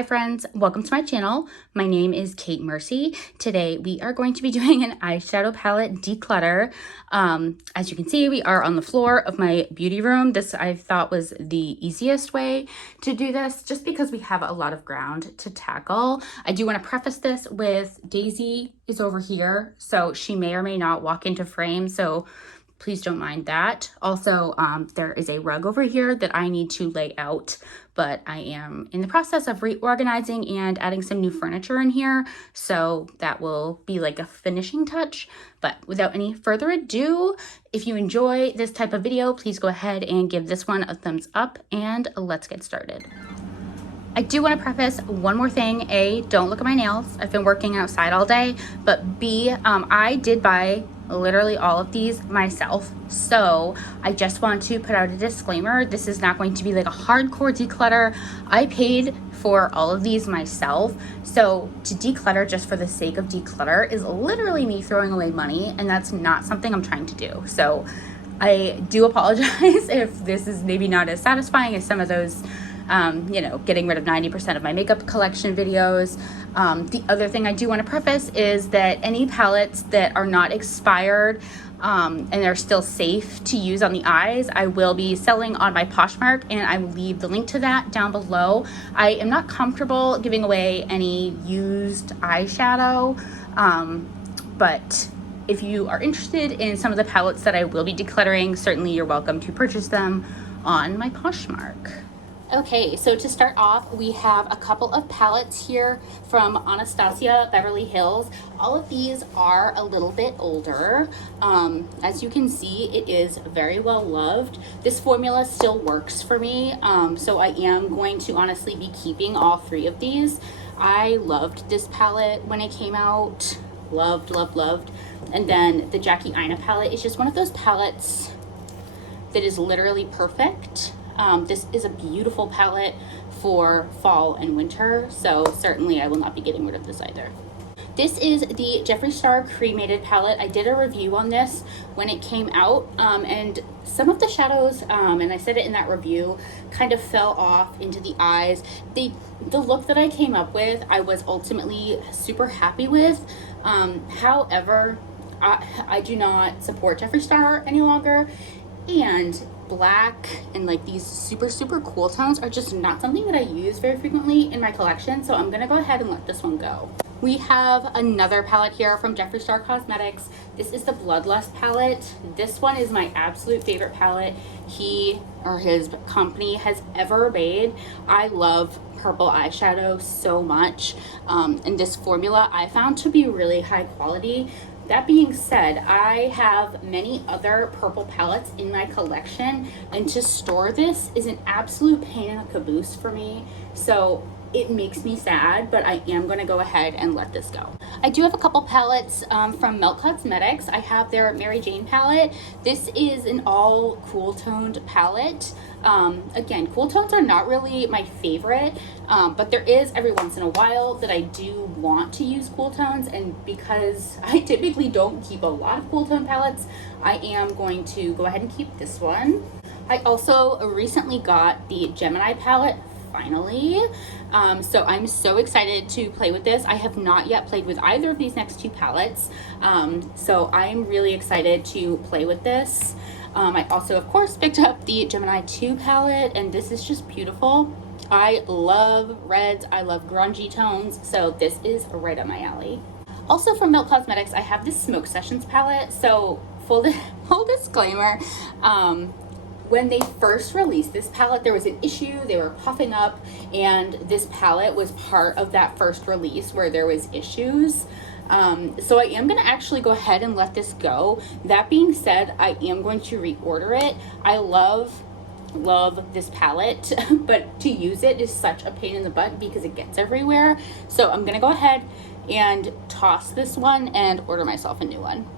Hi friends, welcome to my channel. My name is Kate Mercy. Today we are going to be doing an eyeshadow palette declutter. As you can see, we are on the floor of my beauty room. This I thought was the easiest way to do this just because we have a lot of ground to tackle. I do want to preface this with Daisy is over here, so she may or may not walk into frame, so please don't mind that. Also, there is a rug over here that I need to lay out, but I am in the process of reorganizing and adding some new furniture in here, so that will be like a finishing touch. But without any further ado, if you enjoy this type of video, please go ahead and give this one a thumbs up, and let's get started. I do want to preface one more thing. A, don't look at my nails. I've been working outside all day. But B, I did buy literally all of these myself. So I just want to put out a disclaimer. This is not going to be like a hardcore declutter. I paid for all of these myself. So to declutter just for the sake of declutter is literally me throwing away money. And that's not something I'm trying to do. So I do apologize if this is maybe not as satisfying as some of those you know, getting rid of 90% of my makeup collection videos. The other thing I do want to preface is that any palettes that are not expired and they're still safe to use on the eyes, I will be selling on my Poshmark, and I will leave the link to that down below. I am not comfortable giving away any used eyeshadow, but if you are interested in some of the palettes that I will be decluttering, certainly you're welcome to purchase them on my Poshmark. Okay, so to start off, we have a couple of palettes here from Anastasia Beverly Hills. All of these are a little bit older. As you can see, it is very well loved. This formula still works for me, so I am going to honestly be keeping all three of these. I loved this palette when it came out. Loved, loved, loved. And then the Jackie Ina palette is just one of those palettes that is literally perfect. This is a beautiful palette for fall and winter, so certainly I will not be getting rid of this either. This is the Jeffree Star Cremated palette. I did a review on this when it came out, and some of the shadows, and I said it in that review, kind of fell off into the eyes. The look that I came up with, I was ultimately super happy with. However, I do not support Jeffree Star any longer, and black and like these super cool tones are just not something that I use very frequently in my collection, so I'm gonna go ahead and let this one go. We have another palette here from Jeffree Star Cosmetics. This is the Bloodlust palette. This one is my absolute favorite palette he or his company has ever made. I love purple eyeshadow so much, and this formula I found to be really high quality. That being said, I have many other purple palettes in my collection, and to store this is an absolute pain in the caboose for me. So it makes me sad, but I am going to go ahead and let this go. I do have a couple palettes from Melt Cosmetics. I have their Mary Jane palette. This is an all cool toned palette. Again, cool tones are not really my favorite, but there is every once in a while that I do want to use cool tones, and because I typically don't keep a lot of cool tone palettes, I am going to go ahead and keep this one. I also recently got the Gemini palette, finally. So I'm so excited to play with this. I have not yet played with either of these next two palettes, so I'm really excited to play with this. I also, of course, picked up the Gemini 2 palette, and this is just beautiful. I love reds, I love grungy tones, so this is right up my alley. Also from Melt Cosmetics, I have this Smoke Sessions palette. So full disclaimer, when they first released this palette, there was an issue. They were puffing up, and this palette was part of that first release where there was issues. So I am going to actually go ahead and let this go. That being said, I am going to reorder it. I love this palette, but to use it is such a pain in the butt because it gets everywhere. So I'm going to go ahead and toss this one and order myself a new one.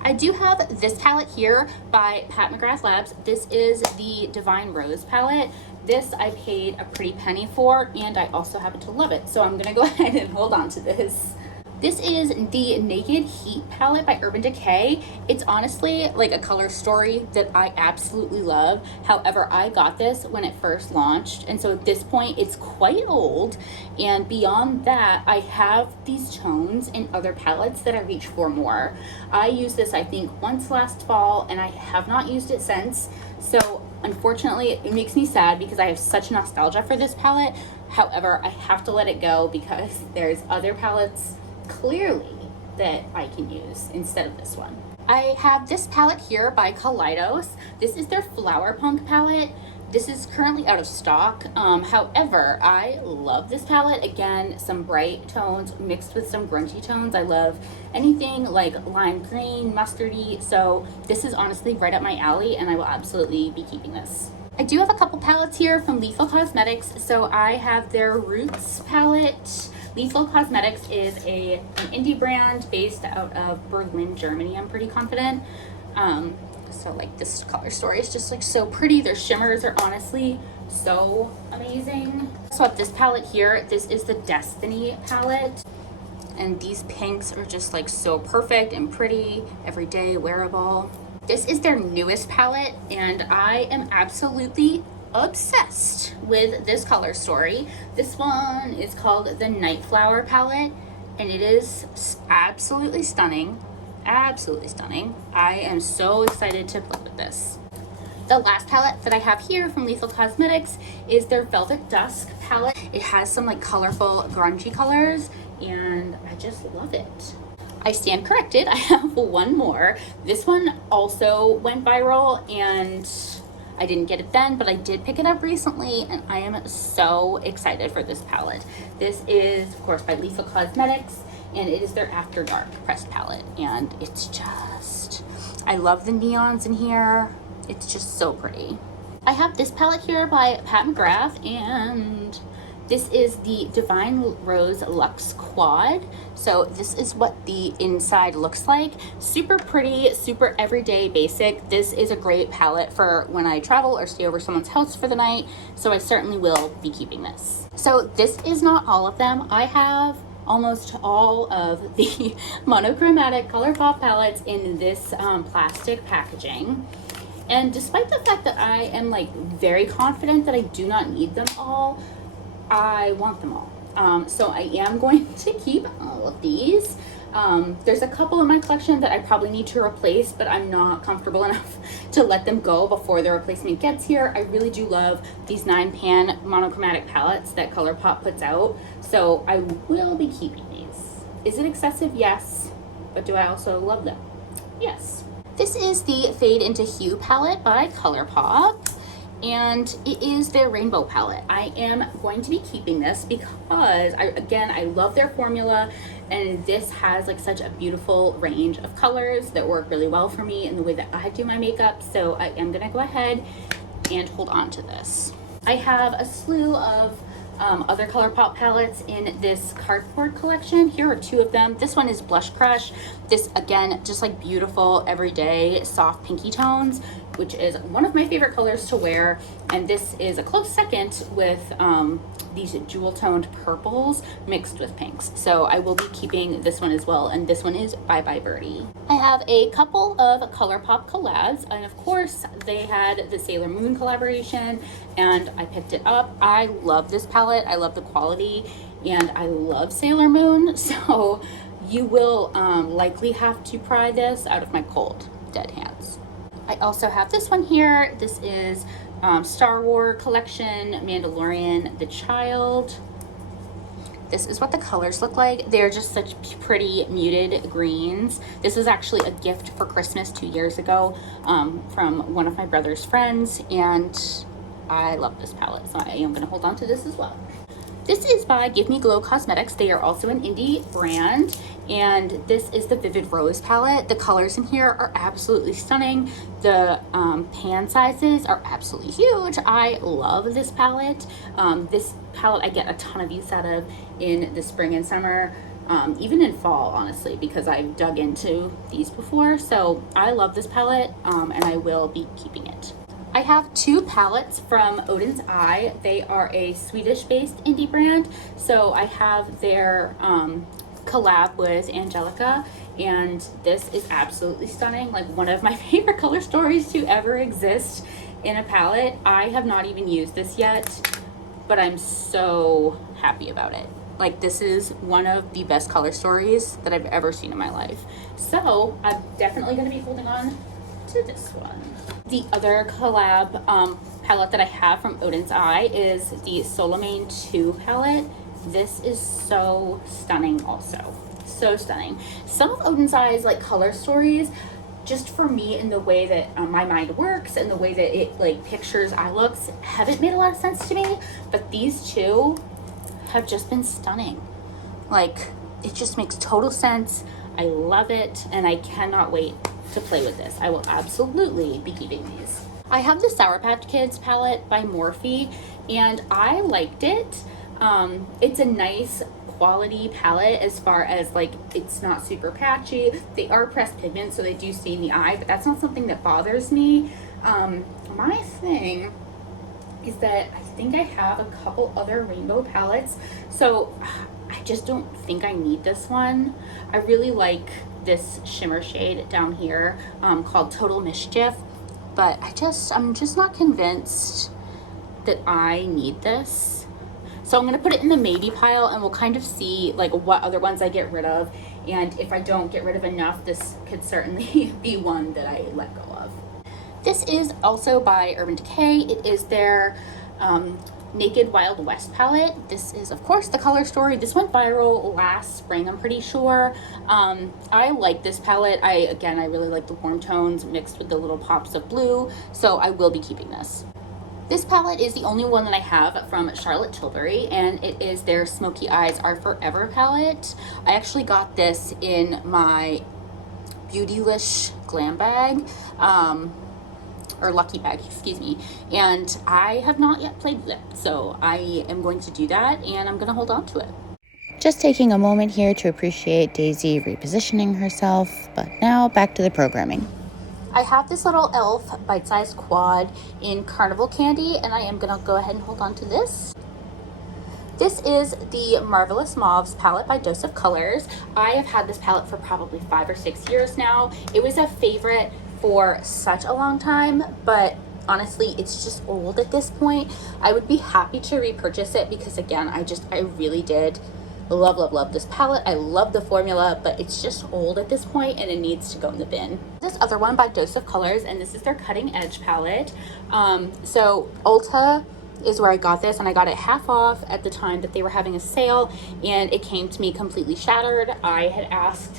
I do have this palette here by Pat McGrath Labs. This is the Divine Rose palette. This I paid a pretty penny for, and I also happen to love it. So I'm gonna go ahead and hold on to this. This is the Naked Heat palette by Urban Decay. It's honestly like a color story that I absolutely love. However, I got this when it first launched, and so at this point it's quite old. And beyond that, I have these tones in other palettes that I reach for more. I used this, I think, once last fall, and I have not used it since. So unfortunately, it makes me sad because I have such nostalgia for this palette. However, I have to let it go because there's other palettes clearly that I can use instead of this one. I have this palette here by Kaleidos. This is their Flower Punk palette. This is currently out of stock. However, I love this palette. Again, some bright tones mixed with some grungy tones. I love anything like lime green, mustardy. So this is honestly right up my alley, and I will absolutely be keeping this. I do have a couple palettes here from Lethal Cosmetics. So I have their Roots palette. Lethal Cosmetics is an indie brand based out of Berlin, Germany, I'm pretty confident. So like this color story is just like so pretty. Their shimmers are honestly so amazing. So I have this palette here. This is the Destiny palette. And these pinks are just like so perfect and pretty, everyday wearable. This is their newest palette, and I am absolutely obsessed with this color story. This one is called the Night Flower palette, and it is absolutely stunning. Absolutely stunning. I am so excited to play with this. The last palette that I have here from Lethal Cosmetics is their Velvet Dusk palette. It has some like colorful grungy colors, and I just love it. I stand corrected, I have one more. This one also went viral, and I didn't get it then, but I did pick it up recently, and I am so excited for this palette. This is, of course, by Lethal Cosmetics, and it is their After Dark pressed palette, and it's just, I love the neons in here. It's just so pretty. I have this palette here by Pat McGrath, and this is the Divine Rose Luxe Quad. So this is what the inside looks like. Super pretty, super everyday basic. This is a great palette for when I travel or stay over someone's house for the night. So I certainly will be keeping this. So this is not all of them. I have almost all of the monochromatic ColourPop palettes in this plastic packaging. And despite the fact that I am like very confident that I do not need them all, I want them all. So I am going to keep all of these. There's a couple in my collection that I probably need to replace, but I'm not comfortable enough to let them go before the replacement gets here. I really do love these 9-pan monochromatic palettes that ColourPop puts out, so I will be keeping these. Is it excessive? Yes. But do I also love them? Yes. This is the Fade into Hue palette by ColourPop, and it is their rainbow palette. I am going to be keeping this because I love their formula, and this has like such a beautiful range of colors that work really well for me in the way that I do my makeup. So I am gonna go ahead and hold on to this. I have a slew of other ColourPop palettes in this cardboard collection. Here are 2 of them. This one is Blush Crush. This, again, just like beautiful, everyday, soft pinky tones, which is one of my favorite colors to wear. And this is a close second with these jewel toned purples mixed with pinks. So I will be keeping this one as well. And this one is Bye Bye Birdie. I have a couple of ColourPop collabs, and of course they had the Sailor Moon collaboration, and I picked it up. I love this palette. I love the quality, and I love Sailor Moon. So you will likely have to pry this out of my cold, dead hands. I also have this one here. This is Star Wars collection, Mandalorian, The Child. This is what the colors look like. They're just such pretty muted greens. This was actually a gift for Christmas 2 years ago from one of my brother's friends, and I love this palette, so I am gonna hold on to this as well. This is by Give Me Glow Cosmetics. They are also an indie brand, and this is the Vivid Rose palette. The colors in here are absolutely stunning. The pan sizes are absolutely huge. I love this palette. This palette I get a ton of use out of in the spring and summer, even in fall, honestly, because I've dug into these before. So I love this palette, and I will be keeping it. I have 2 palettes from Odin's Eye. They are a Swedish-based indie brand. So I have their collab with Angelica, and this is absolutely stunning. Like one of my favorite color stories to ever exist in a palette. I have not even used this yet, but I'm so happy about it. Like this is one of the best color stories that I've ever seen in my life. So I'm definitely going to be holding on to this one. The other collab palette that I have from Odin's Eye is the Solomane 2 palette. This is so stunning also. So stunning. Some of Odin's Eye's like color stories, just for me in the way that my mind works and the way that it like pictures eye looks, haven't made a lot of sense to me, but these two have just been stunning. Like it just makes total sense. I love it and I cannot wait to play with this. I will absolutely be keeping these. I have the Sour Patch Kids palette by Morphe and I liked it. It's a nice quality palette as far as like it's not super patchy. They are pressed pigment, so they do stain the eye, but that's not something that bothers me. My thing is that I think I have a couple other rainbow palettes, so I just don't think I need this one. I really like this shimmer shade down here called Total Mischief, but I'm just not convinced that I need this. So I'm gonna put it in the maybe pile and we'll kind of see like what other ones I get rid of. And if I don't get rid of enough, this could certainly be one that I let go of. This is also by Urban Decay. It is their Naked Wild West palette. This is of course the color story. This went viral last spring, I'm pretty sure. I like this palette. I really like the warm tones mixed with the little pops of blue, so I will be keeping this. This palette is the only one that I have from Charlotte Tilbury, and it is their Smoky Eyes Are Forever palette. I actually got this in my Beautylish glam bag, or lucky bag, excuse me, and I have not yet played with it, so I am going to do that, and I'm going to hold on to it. Just taking a moment here to appreciate Daisy repositioning herself, but now back to the programming. I have this little e.l.f. bite-sized quad in Carnival Candy, and I am going to go ahead and hold on to this. This is the Marvelous Mauves palette by Dose of Colors. I have had this palette for probably 5 or 6 years now. It was a favorite for such a long time, but honestly, it's just old at this point. I would be happy to repurchase it because again, I really did love this palette. I love the formula, but it's just old at this point and it needs to go in the bin. This other one by Dose of Colors, and this is their Cutting Edge palette. So Ulta is where I got this, and I got it half off at the time that they were having a sale, and it came to me completely shattered. I had asked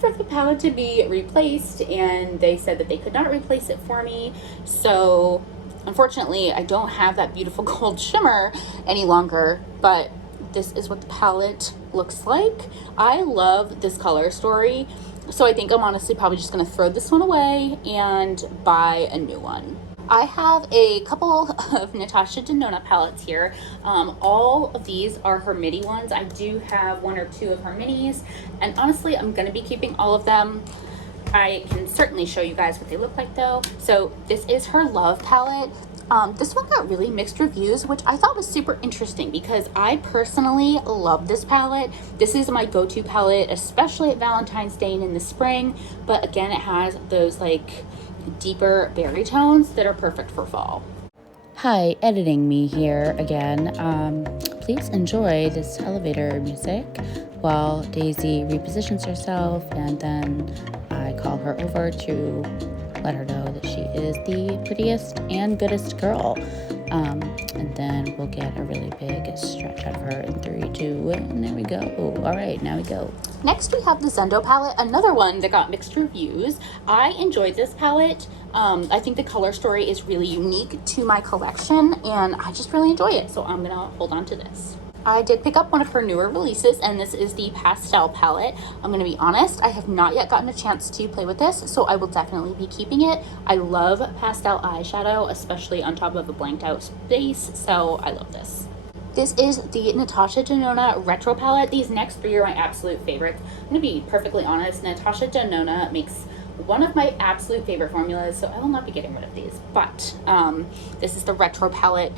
for the palette to be replaced, and they said that they could not replace it for me. So unfortunately, I don't have that beautiful gold shimmer any longer, but this is what the palette looks like. I love this color story, so I think I'm honestly probably just going to throw this one away and buy a new one. I have a couple of Natasha Denona palettes here. All of these are her midi ones. I do have 1 or 2 of her minis, and honestly, I'm going to be keeping all of them. I can certainly show you guys what they look like though. So this is her Love palette. This one got really mixed reviews, which I thought was super interesting because I personally love this palette. This is my go-to palette, especially at Valentine's Day and in the spring. But again, it has those like deeper berry tones that are perfect for fall. Hi, editing me here again. Please enjoy this elevator music while Daisy repositions herself, and then I call her over to let her know that she is the prettiest and goodest girl. And then we'll get a really big stretch out of her in 3, 2, and there we go. All right, now we go. Next we have the Zendo palette, another one that got mixed reviews. I enjoyed this palette. I think the color story is really unique to my collection, and I just really enjoy it, so I'm gonna hold on to this. I did pick up one of her newer releases, and this is the Pastel palette. I'm gonna be honest, I have not yet gotten a chance to play with this, so I will definitely be keeping it. I love pastel eyeshadow, especially on top of a blanked out space, so I love this. This is the Natasha Denona Retro palette. These next 3 are my absolute favorites. I'm gonna be perfectly honest, Natasha Denona makes one of my absolute favorite formulas, so I will not be getting rid of these. But this is the Retro palette.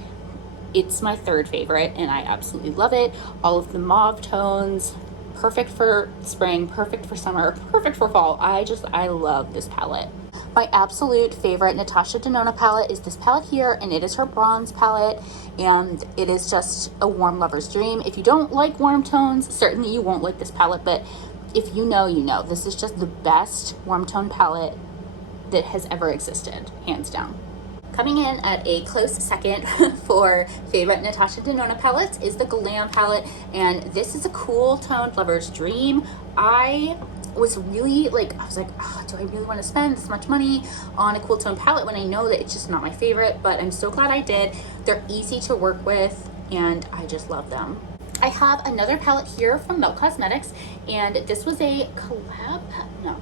It's my 3rd favorite, and I absolutely love it. All of the mauve tones, perfect for spring, perfect for summer, perfect for fall. I love this palette. My absolute favorite Natasha Denona palette is this palette here, and it is her bronze palette, and it is just a warm lover's dream. If you don't like warm tones, certainly you won't like this palette, but if you know, you know. This is just the best warm tone palette that has ever existed, hands down. Coming in at a close second for favorite Natasha Denona palettes is the Glam palette, and this is a cool toned lover's dream. I was really like, I was like, oh, do I really want to spend this much money on a cool tone palette when I know that it's just not my favorite? But I'm so glad I did. They're easy to work with, and I just love them. I have another palette here from Milk Cosmetics, and this was a collab, no.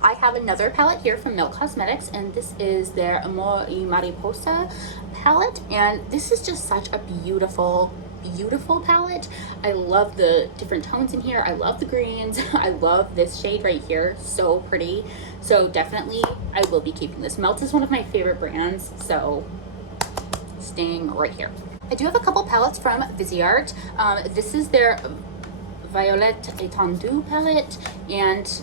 I have another palette here from Milk Cosmetics, and this is their Amor y Mariposa palette, and this is just such a beautiful palette. I love the different tones in here. I love the greens. I love this shade right here, so pretty. So definitely I will be keeping this. Melt is one of my favorite brands, so staying right here. I do have a couple palettes from Viseart. This is their Violet Étendue palette, and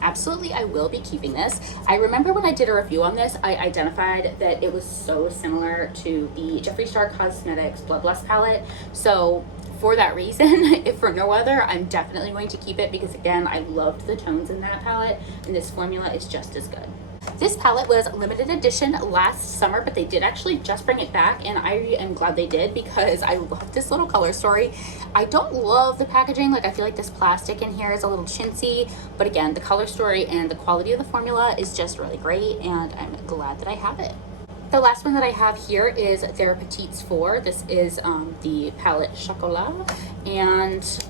absolutely I will be keeping this. I remember when I did a review on this, I identified that it was so similar to the Jeffree Star Cosmetics Bloodlust palette, so for that reason, if for no other, I'm definitely going to keep it because again, I loved the tones in that palette, and this formula is just as good. This palette was limited edition last summer, but they did actually just bring it back, and I am glad they did because I love this little color story. I don't love the packaging, like I feel like this plastic in here is a little chintzy, but again, the color story and the quality of the formula is just really great, and I'm glad that I have it. The last one that I have here is their Petites 4. This is the palette Chocolat, and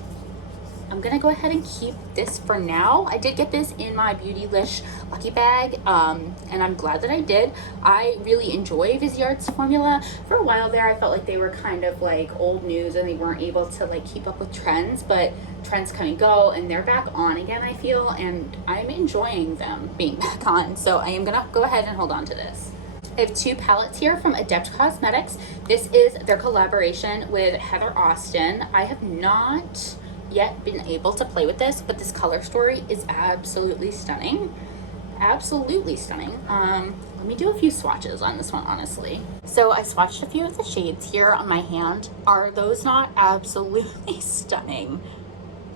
I'm gonna go ahead and keep this for now. I did get this in my Beautylish lucky bag, and I'm glad that I did. I really enjoy Viseart's formula. For a while there, I felt like they were kind of like old news and they weren't able to like keep up with trends, but trends come and go, and they're back on again, I feel, and I'm enjoying them being back on. So I am gonna go ahead and hold on to this. I have two palettes here from Adept Cosmetics. This is their collaboration with Heather Austin. I have not yet been able to play with this, but this color story is absolutely stunning. Absolutely stunning. Let me do a few swatches on this one, honestly. So I swatched a few of the shades here on my hand. Are those not absolutely stunning?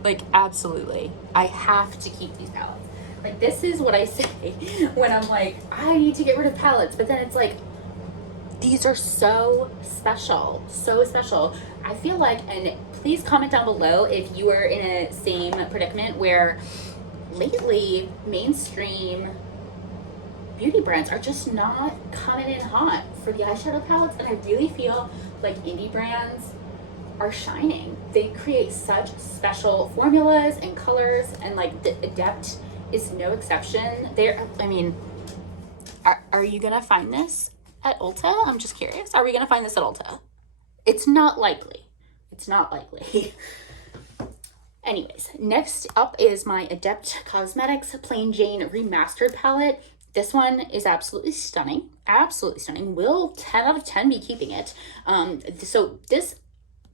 Like, absolutely. I have to keep these palettes. Like, this is what I say when I'm like, I need to get rid of palettes, but then it's like, these are so special, so special. I feel like, and please comment down below if you are in a same predicament where lately mainstream beauty brands are just not coming in hot for the eyeshadow palettes, and I really feel like indie brands are shining. They create such special formulas and colors, and like the Adept is no exception. I mean, are you gonna find this at Ulta? I'm just curious. Are we gonna find this at Ulta? It's not likely. It's not likely. Anyways, next up is my Adept Cosmetics Plain Jane Remastered palette. This one is absolutely stunning. Absolutely stunning. Will 10 out of 10 be keeping it? So this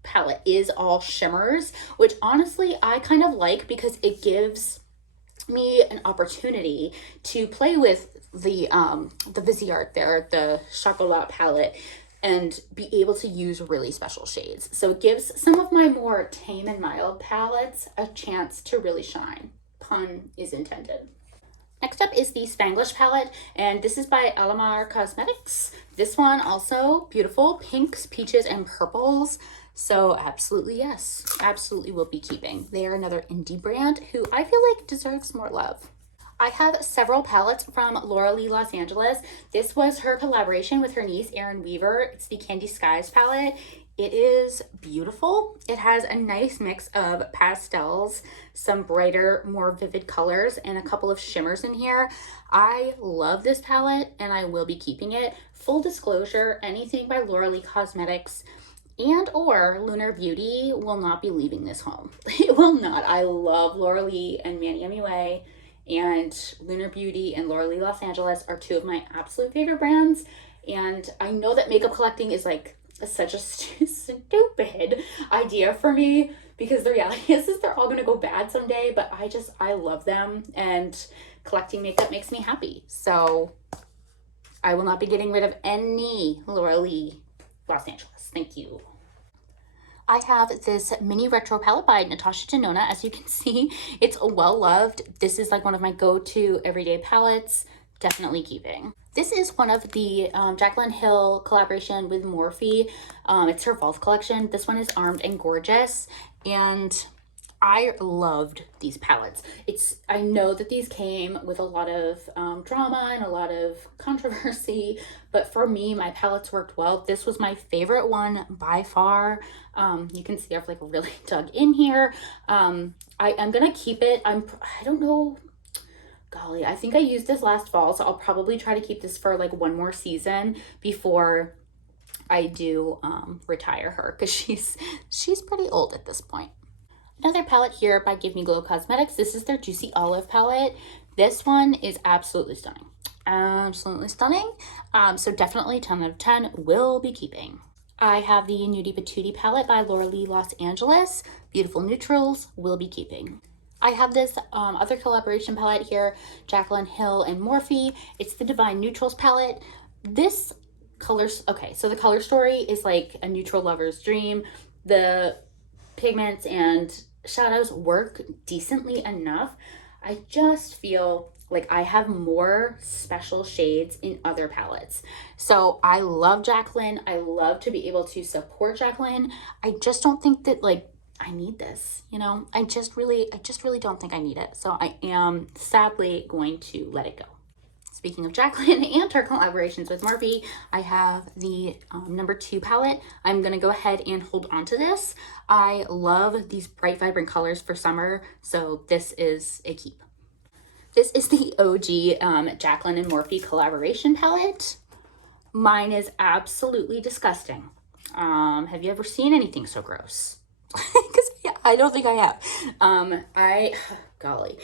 palette is all shimmers, which honestly I kind of like because it gives me an opportunity to play with the Viseart there, the Chocolat palette, and be able to use really special shades. So it gives some of my more tame and mild palettes a chance to really shine. Pun is intended. Next up is the Spanglish palette, and this is by Alamar Cosmetics. This one also beautiful, pinks, peaches, and purples. So absolutely yes, absolutely will be keeping. They are another indie brand who I feel like deserves more love. I have several palettes from Laura Lee Los Angeles. This was her collaboration with her niece, Erin Weaver. It's the Candy Skies palette. It is beautiful. It has a nice mix of pastels, some brighter, more vivid colors, and a couple of shimmers in here. I love this palette and I will be keeping it. Full disclosure, anything by Laura Lee Cosmetics and or Lunar Beauty will not be leaving this home. It will not. I love Laura Lee and Manny MUA, and Lunar Beauty and Laura Lee Los Angeles are two of my absolute favorite brands. And I know that makeup collecting is like such a stupid idea for me, because the reality is they're all going to go bad someday, but I love them, and collecting makeup makes me happy. So I will not be getting rid of any Laura Lee Los Angeles. Thank you. I have this mini retro palette by Natasha Denona. As you can see, it's well loved. This is like one of my go-to everyday palettes. Definitely keeping. This is one of the Jaclyn Hill collaboration with Morphe. It's her fall collection. This one is Armed and Gorgeous, and I loved these palettes. I know that these came with a lot of drama and a lot of controversy, but for me, my palettes worked well. This was my favorite one by far. You can see I've like really dug in here. I am gonna keep it. I don't know. Golly, I think I used this last fall, so I'll probably try to keep this for like one more season before I do retire her, because she's pretty old at this point. Another palette here by Give Me Glow Cosmetics. This is their Juicy Olive palette. This one is absolutely stunning. Absolutely stunning. So definitely 10 out of 10 will be keeping. I have the Nudie Patootie palette by Laura Lee Los Angeles. Beautiful neutrals, will be keeping. I have this other collaboration palette here, Jaclyn Hill and Morphe. It's the Divine Neutrals palette. This colors, okay, so the color story is like a neutral lover's dream. The pigments and shadows work decently enough. I just feel like I have more special shades in other palettes. So I love Jaclyn. I love to be able to support Jaclyn. I just don't think that like I need this, you know? I just really don't think I need it. So I am sadly going to let it go. Speaking of Jaclyn and her collaborations with Morphe, I have the number 2 palette. I'm gonna go ahead and hold on to this. I love these bright, vibrant colors for summer, so this is a keep. This is the OG Jaclyn and Morphe collaboration palette. Mine is absolutely disgusting. Have you ever seen anything so gross? Because yeah, I don't think I have. Golly.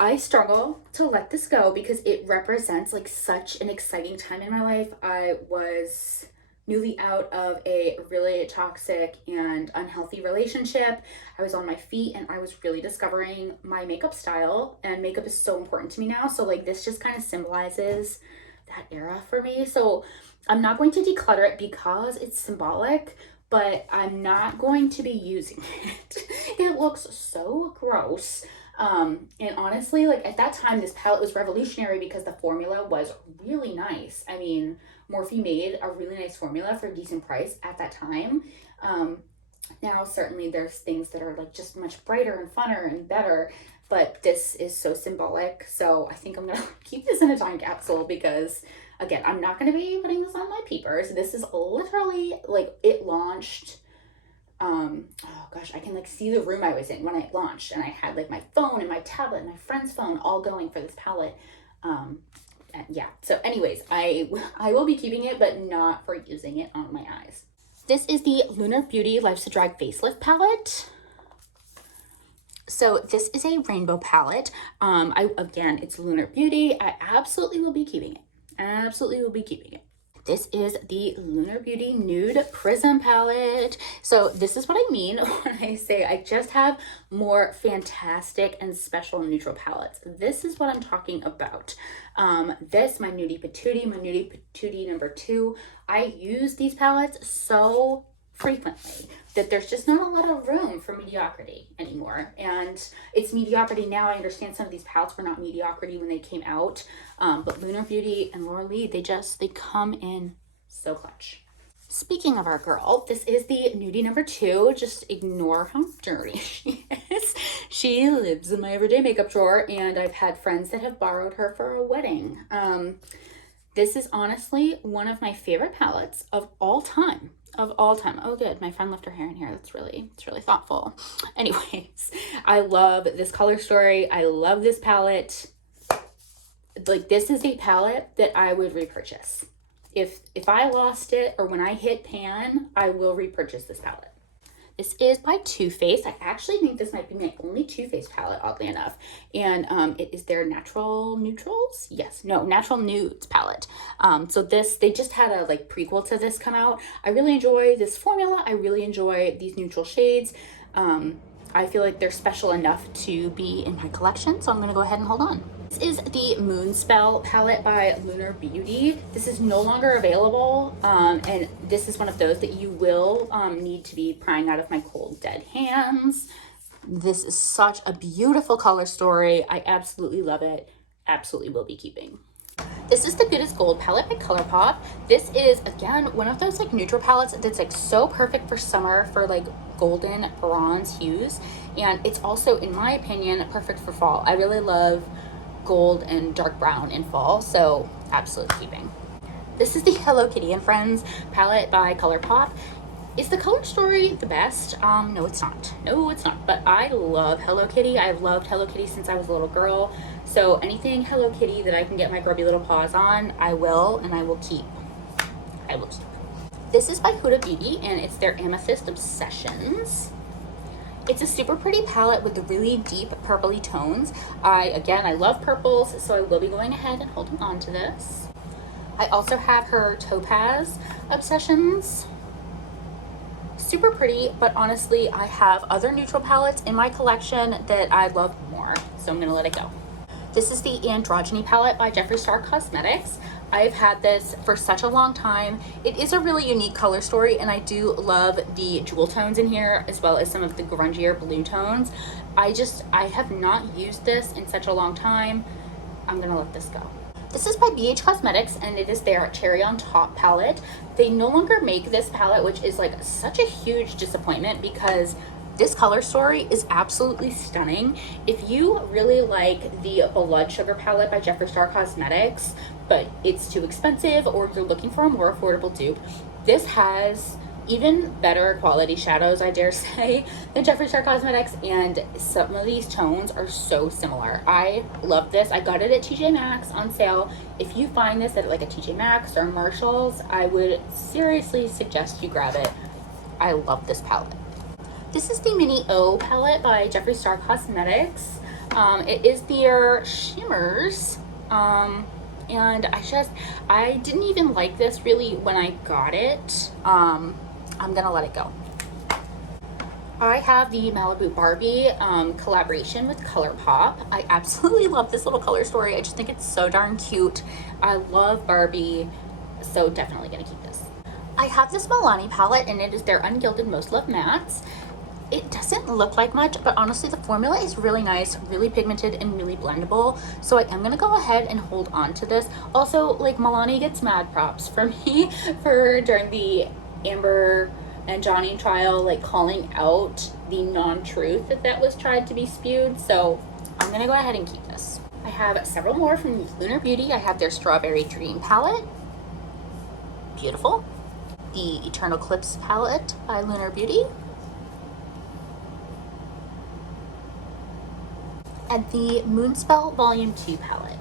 I struggle to let this go because it represents like such an exciting time in my life. I was newly out of a really toxic and unhealthy relationship. I was on my feet and I was really discovering my makeup style, and makeup is so important to me now. So like this just kind of symbolizes that era for me. So I'm not going to declutter it because it's symbolic, but I'm not going to be using it. It looks so gross. And honestly, like at that time, this palette was revolutionary because the formula was really nice. I mean, Morphe made a really nice formula for a decent price at that time. Now certainly there's things that are like just much brighter and funner and better, but this is so symbolic. So I think I'm gonna keep this in a time capsule because again, I'm not gonna be putting this on my peepers. This is literally like it launched. Oh gosh, I can like see the room I was in when it launched, and I had like my phone and my tablet and my friend's phone all going for this palette. Yeah, so anyways, I will be keeping it, but not for using it on my eyes. This is the Lunar Beauty Life's a Drag Facelift palette. So this is a rainbow palette. Again, it's Lunar Beauty. I absolutely will be keeping it. Absolutely will be keeping it. This is the Lunar Beauty Nude Prism palette. So this is what I mean when I say I just have more fantastic and special neutral palettes. This is what I'm talking about. This, my Nudie Patootie number 2. I use these palettes so frequently that there's just not a lot of room for mediocrity anymore. And it's mediocrity now. I understand some of these palettes were not mediocrity when they came out. But Lunar Beauty and Laura Lee, they come in so clutch. Speaking of our girl, this is the Nudie number 2. Just ignore how dirty she is. She lives in my everyday makeup drawer, and I've had friends that have borrowed her for a wedding. This is honestly one of my favorite palettes of all time. Oh good, my friend left her hair in here. It's really thoughtful. Anyways, I love this color story. I love this palette. Like this is a palette that I would repurchase. If I lost it or when I hit pan, I will repurchase this palette. This is by Too Faced. I actually think this might be my only Too Faced palette, oddly enough. And it is their Natural Neutrals? Yes, no, Natural Nudes palette. So they just had a like prequel to this come out. I really enjoy this formula. I really enjoy these neutral shades. I feel like they're special enough to be in my collection, so I'm gonna go ahead and hold on. This is the Moonspell palette by Lunar Beauty. This is no longer available, and this is one of those that you will need to be prying out of my cold, dead hands. This is such a beautiful color story. I absolutely love it. Absolutely will be keeping. This is the Good as Gold palette by ColourPop. This is, again, one of those like neutral palettes that's like so perfect for summer for like golden bronze hues. And it's also, in my opinion, perfect for fall. I really love gold and dark brown in fall, so absolutely keeping. This is the Hello Kitty and Friends palette by ColourPop. Is the color story the best? No, it's not. No, it's not. But I love Hello Kitty. I've loved Hello Kitty since I was a little girl. So anything Hello Kitty that I can get my grubby little paws on, I will, and I will keep. I will keep. This is by Huda Beauty, and it's their Amethyst Obsessions. It's a super pretty palette with the really deep purpley tones. I love purples, so I will be going ahead and holding on to this. I also have her Topaz Obsessions. Super pretty, but honestly, I have other neutral palettes in my collection that I love more, so I'm gonna let it go. This is the Androgyny palette by Jeffree Star Cosmetics. I've had this for such a long time. It is a really unique color story, and I do love the jewel tones in here, as well as some of the grungier blue tones. I have not used this in such a long time. I'm gonna let this go. This is by BH Cosmetics, and it is their Cherry on Top palette. They no longer make this palette, which is like such a huge disappointment because this color story is absolutely stunning. If you really like the Blood Sugar palette by Jeffree Star Cosmetics, but it's too expensive, or you're looking for a more affordable dupe, this has even better quality shadows, I dare say, than Jeffree Star Cosmetics, and some of these tones are so similar. I love this. I got it at TJ Maxx on sale. If you find this at like a TJ Maxx or Marshalls, I would seriously suggest you grab it. I love this palette. This is the Mini O palette by Jeffree Star Cosmetics. It is their shimmers. And I didn't even like this really when I got it. I'm gonna let it go. I have the Malibu Barbie collaboration with ColourPop. I absolutely love this little color story. I just think it's so darn cute. I love Barbie, so definitely gonna keep this. I have this Milani palette, and it is their Ungilded Most Loved Mattes. It doesn't look like much, but honestly the formula is really nice, really pigmented, and really blendable. So I am gonna go ahead and hold on to this. Also, like, Milani gets mad props from me for during the Amber and Johnny trial, like calling out the non-truth that was tried to be spewed. So I'm gonna go ahead and keep this. I have several more from Lunar Beauty. I have their Strawberry Dream palette. Beautiful. The Eternal Eclipse palette by Lunar Beauty. And the Moonspell Volume 2 palette.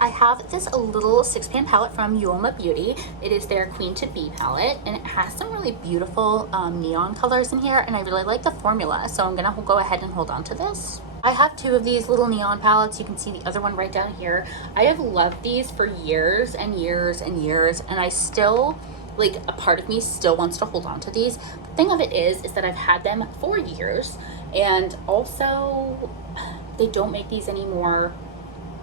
I have this little 6-pan palette from Uoma Beauty. It is their Queen to Be palette, and it has some really beautiful neon colors in here, and I really like the formula, so I'm gonna go ahead and hold on to this. I have 2 of these little neon palettes. You can see the other one right down here. I have loved these for years and years and years, and I still, like, a part of me still wants to hold on to these. The thing of it is that I've had them for years, and also they don't make these anymore,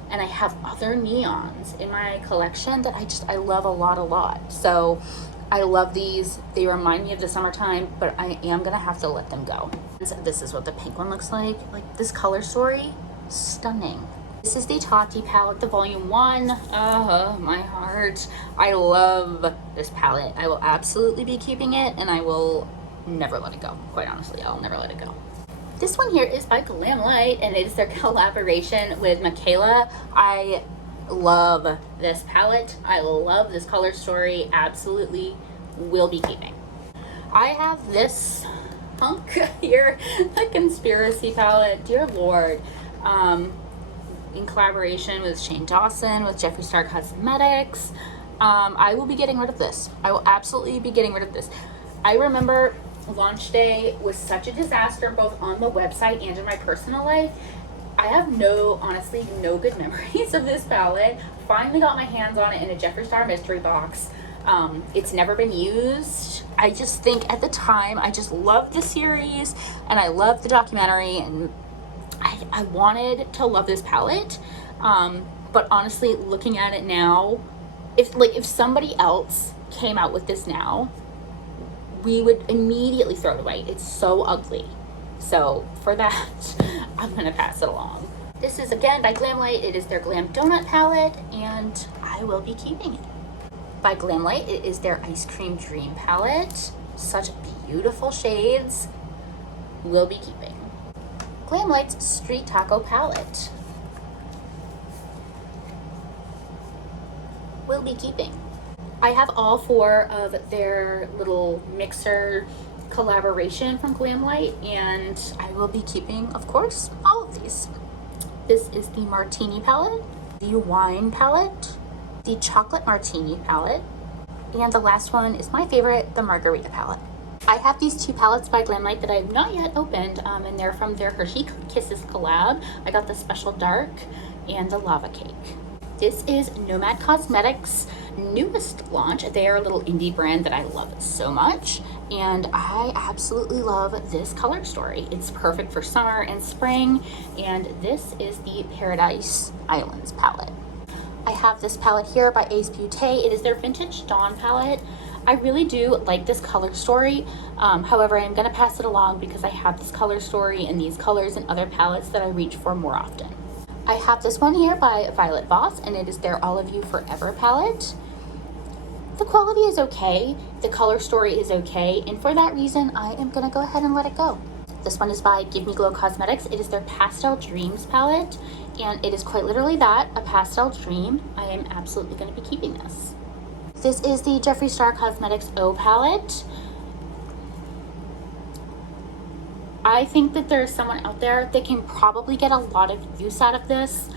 and I have other neons in my collection that I love a lot. So I love these. They remind me of the summertime, but I am gonna have to let them go. This is what the pink one looks like. Like, this color story, stunning. This is the Tati palette, the Volume 1. Oh, my heart. I love this palette. I will absolutely be keeping it, and I will never let it go. Quite honestly, I'll never let it go. This one here is by Glam Light, and it is their collaboration with Michaela. I love this palette. I love this color story. Absolutely will be keeping. I have this hunk here, the Conspiracy palette. Dear Lord. In collaboration with Shane Dawson, with Jeffree Star Cosmetics. I will be getting rid of this. I will absolutely be getting rid of this. I remember launch day was such a disaster, both on the website and in my personal life. I have honestly, no good memories of this palette. Finally got my hands on it in a Jeffree Star mystery box. It's never been used. I just think at the time, I just loved the series and I loved the documentary, and I wanted to love this palette. But honestly, looking at it now, if somebody else came out with this now, we would immediately throw it away. It's so ugly. So for that, I'm gonna pass it along. This is again by Glam Light. It is their Glam Donut palette, and I will be keeping it. By Glam Light, it is their Ice Cream Dream palette. Such beautiful shades. Will be keeping. Glam Light's Street Taco palette. Will be keeping. I have all 4 of their little mixer collaboration from Glam Light, and I will be keeping, of course, all of these. This is the Martini palette, the Wine palette, the Chocolate Martini palette, and the last one is my favorite, the Margarita palette. I have these 2 palettes by Glam Light that I have not yet opened, and they're from their Hershey Kisses collab. I got the Special Dark and the Lava Cake. This is Nomad Cosmetics' newest launch. They are a little indie brand that I love so much, and I absolutely love this color story. It's perfect for summer and spring, and this is the Paradise Islands palette. I have this palette here by Ace Beauté. It is their Vintage Dawn palette. I really do like this color story. However, I'm gonna pass it along because I have this color story and these colors in other palettes that I reach for more often. I have this one here by Violet Voss, and it is their All of You Forever palette. The quality is okay, the color story is okay, and for that reason, I am gonna go ahead and let it go. This one is by Give Me Glow Cosmetics. It is their Pastel Dreams palette, and it is quite literally that, a pastel dream. I am absolutely gonna be keeping this. This is the Jeffree Star Cosmetics O palette. I think that there's someone out there that can probably get a lot of use out of this.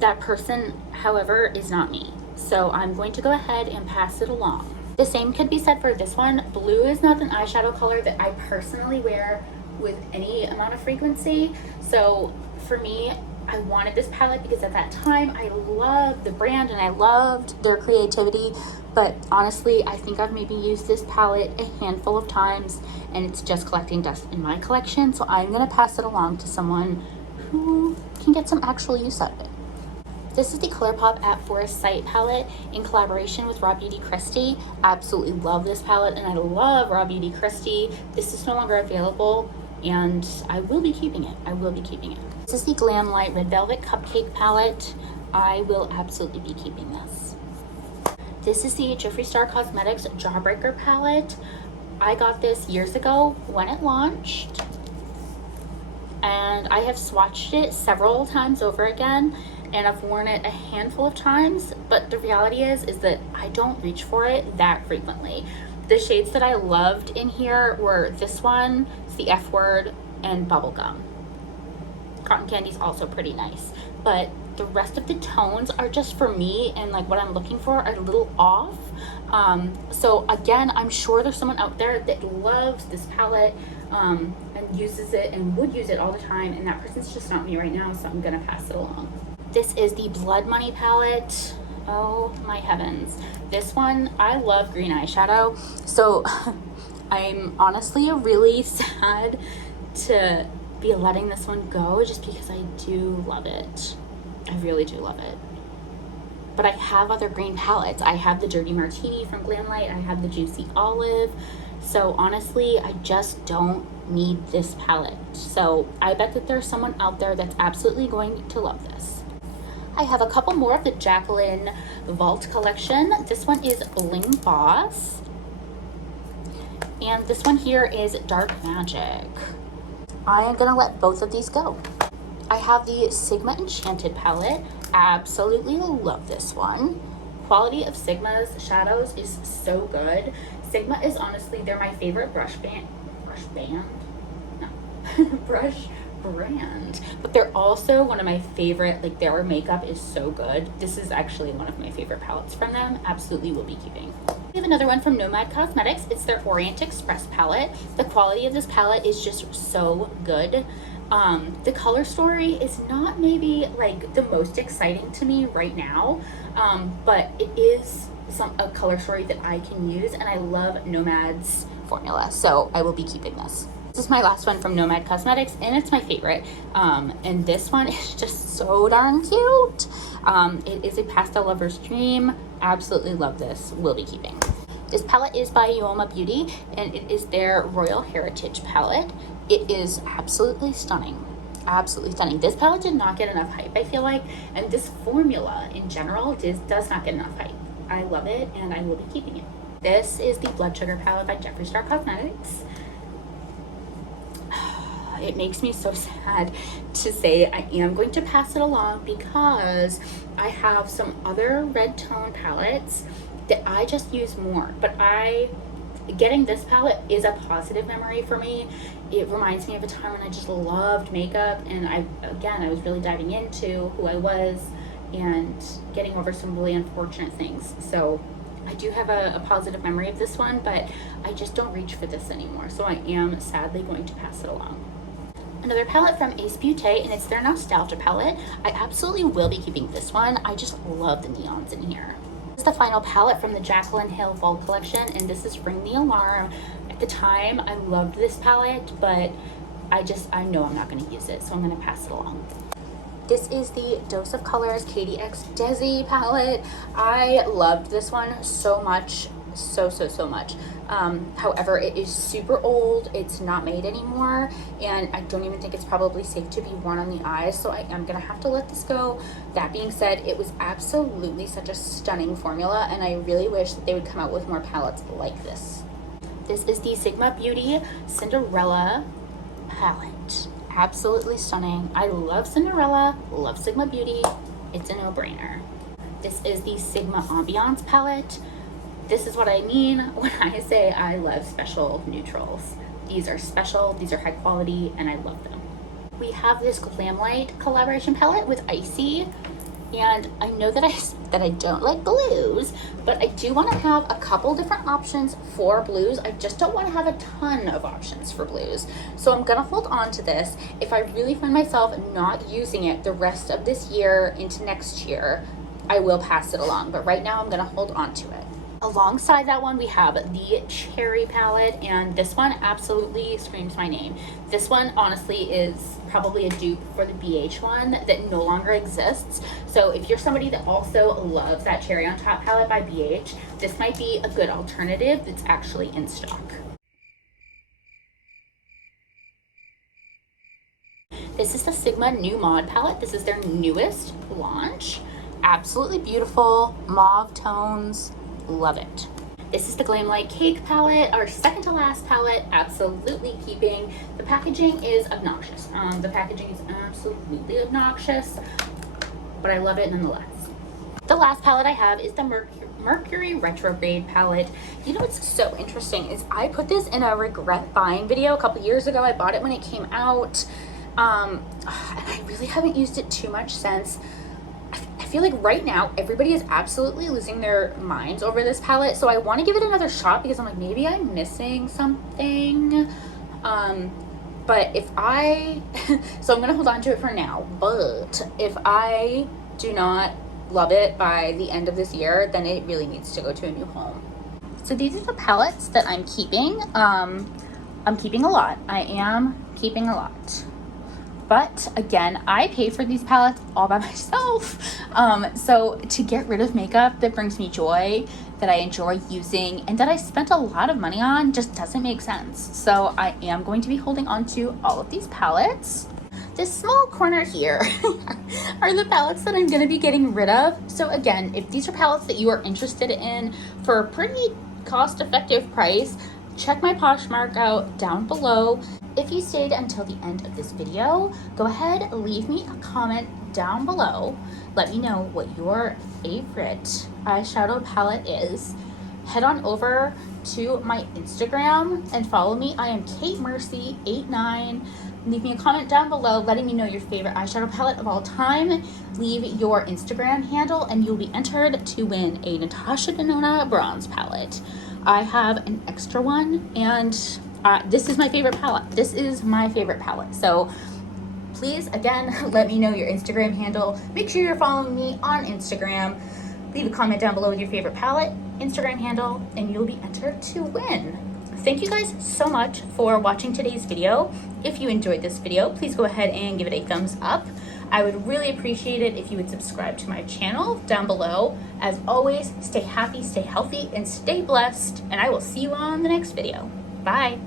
That person, however, is not me. So I'm going to go ahead and pass it along. The same could be said for this one. Blue is not an eyeshadow color that I personally wear with any amount of frequency. So for me, I wanted this palette because at that time I loved the brand and I loved their creativity, but honestly I think I've maybe used this palette a handful of times and it's just collecting dust in my collection, so I'm going to pass it along to someone who can get some actual use out of it. This is the ColourPop at Forest Sight palette in collaboration with Raw Beauty Christie. Absolutely love this palette and I love Raw Beauty Christie. This is no longer available and I will be keeping it. I will be keeping it. This is the Glam Light Red Velvet Cupcake palette. I will absolutely be keeping this. This is the Jeffree Star Cosmetics Jawbreaker palette. I got this years ago when it launched, and I have swatched it several times over again, and I've worn it a handful of times, but the reality is that I don't reach for it that frequently. The shades that I loved in here were this one, it's the F Word, and Bubblegum. Cotton Candy is also pretty nice, but the rest of the tones are just for me and like what I'm looking for are a little off. So again, I'm sure there's someone out there that loves this palette and uses it and would use it all the time, and that person's just not me right now, so I'm gonna pass it along. This is the Blood Money palette. Oh my heavens. This one, I love green eyeshadow, so I'm honestly really sad to be letting this one go just because I do love it. I really do love it. But I have other green palettes. I have the Dirty Martini from Glam Light. I have the Juicy Olive. So honestly, I just don't need this palette. So I bet that there's someone out there that's absolutely going to love this. I have a couple more of the Jaclyn Vault collection. This one is Bling Boss. And this one here is Dark Magic. I am gonna let both of these go. I have the Sigma Enchanted palette. Absolutely love this one. Quality of Sigma's shadows is so good. Sigma is honestly, they're my favorite brush brand, but they're also one of my favorite, like their makeup is so good. This is actually one of my favorite palettes from them. Absolutely will be keeping. We have another one from Nomad Cosmetics. It's their Orient Express palette. The quality of this palette is just so good. The color story is not maybe like the most exciting to me right now, but it is a color story that I can use, and I love Nomad's formula, so I will be keeping this. This is my last one from Nomad Cosmetics, and it's my favorite. And this one is just so darn cute. It is a pastel lover's dream. Absolutely love this. Will be keeping. This palette is by Yoma Beauty, and it is their Royal Heritage palette. It is absolutely stunning. Absolutely stunning. This palette did not get enough hype, I feel like, and this formula in general does not get enough hype. I love it, and I will be keeping it. This is the Blood Sugar palette by Jeffree Star Cosmetics. It makes me so sad to say I am going to pass it along because I have some other red tone palettes that I just use more, but getting this palette is a positive memory for me. It reminds me of a time when I just loved makeup, and I was really diving into who I was and getting over some really unfortunate things. So I do have a positive memory of this one, but I just don't reach for this anymore. So I am sadly going to pass it along. Another palette from Ace Beauté, and it's their Nostalgia palette. I absolutely will be keeping this one. I just love the neons in here. This is the final palette from the Jaclyn Hill Fall collection, and this is Ring the Alarm. At the time, I loved this palette, but I know I'm not going to use it, so I'm going to pass it along. This is the Dose of Colors Katie X Desi palette. I loved this one so much, so much. However, it is super old. It's not made anymore, and I don't even think it's probably safe to be worn on the eyes, so I am gonna have to let this go. That being said, it was absolutely such a stunning formula, and I really wish that they would come out with more palettes like this. This is the Sigma Beauty Cinderella palette. Absolutely stunning. I love Cinderella, love Sigma Beauty. It's a no-brainer. This is the Sigma Ambiance palette. This is what I mean when I say I love special neutrals. These are special, these are high quality, and I love them. We have this Glam Light collaboration palette with Icy, and I know that I don't like blues, but I do want to have a couple different options for blues. I just don't want to have a ton of options for blues. So I'm gonna hold on to this. If I really find myself not using it the rest of this year into next year, I will pass it along, but right now I'm gonna hold on to it. Alongside that one, we have the Cherry palette, and this one absolutely screams my name. This one honestly is probably a dupe for the BH one that no longer exists. So if you're somebody that also loves that Cherry on Top palette by BH, this might be a good alternative that's actually in stock. This is the Sigma New Mod palette. This is their newest launch. Absolutely beautiful, mauve tones. Love it. This is the Glam Light Cake palette, our second to last palette. Absolutely keeping. The packaging is obnoxious. The packaging is absolutely obnoxious, but I love it nonetheless. The last palette I have is the Mercury Retrograde palette. You know what's so interesting is I put this in a regret buying video a couple years ago. I bought it when it came out, and I really haven't used it too much since. I feel like right now everybody is absolutely losing their minds over this palette, so I want to give it another shot because I'm like, maybe I'm missing something. But if so I'm gonna hold on to it for now, but if I do not love it by the end of this year, then it really needs to go to a new home. So these are the palettes that I'm keeping. I'm keeping a lot. I am keeping a lot. But again, I pay for these palettes all by myself. So to get rid of makeup that brings me joy, that I enjoy using, and that I spent a lot of money on just doesn't make sense. So I am going to be holding on to all of these palettes. This small corner here are the palettes that I'm going to be getting rid of. So again, if these are palettes that you are interested in for a pretty cost-effective price, check my Poshmark out down below. If you stayed until the end of this video, go ahead, leave me a comment down below. Let me know what your favorite eyeshadow palette is. Head on over to my Instagram and follow me. I am KateMercy89. Leave me a comment down below letting me know your favorite eyeshadow palette of all time. Leave your Instagram handle and you'll be entered to win a Natasha Denona bronze palette. I have an extra one, and this is my favorite palette. This is my favorite palette. So please, again, let me know your Instagram handle. Make sure you're following me on Instagram. Leave a comment down below with your favorite palette, Instagram handle, and you'll be entered to win. Thank you guys so much for watching today's video. If you enjoyed this video, please go ahead and give it a thumbs up. I would really appreciate it if you would subscribe to my channel down below. As always, stay happy, stay healthy, and stay blessed, and I will see you on the next video. Bye.